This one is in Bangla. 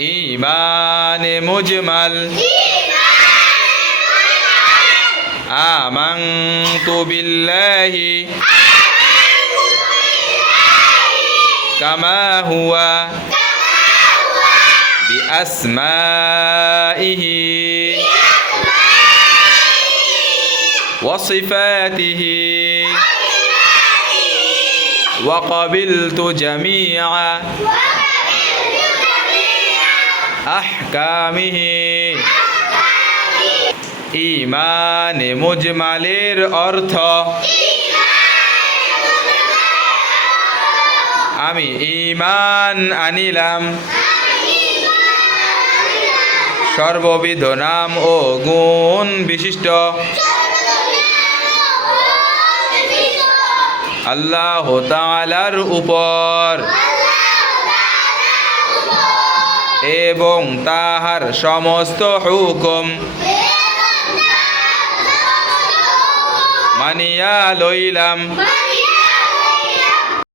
إيمان مجمل آمنت بالله كما هو بأسمائه وصفاته وقبلت جميع আহকামিহি ইমানে মুজমালের অর্থ আমি ইমান আনিলাম সর্ববিধ নাম ও গুণ বিশিষ্ট আল্লাহ তালার উপর এবং তাহার সমস্ত হুকুম মানিয়া লইলাম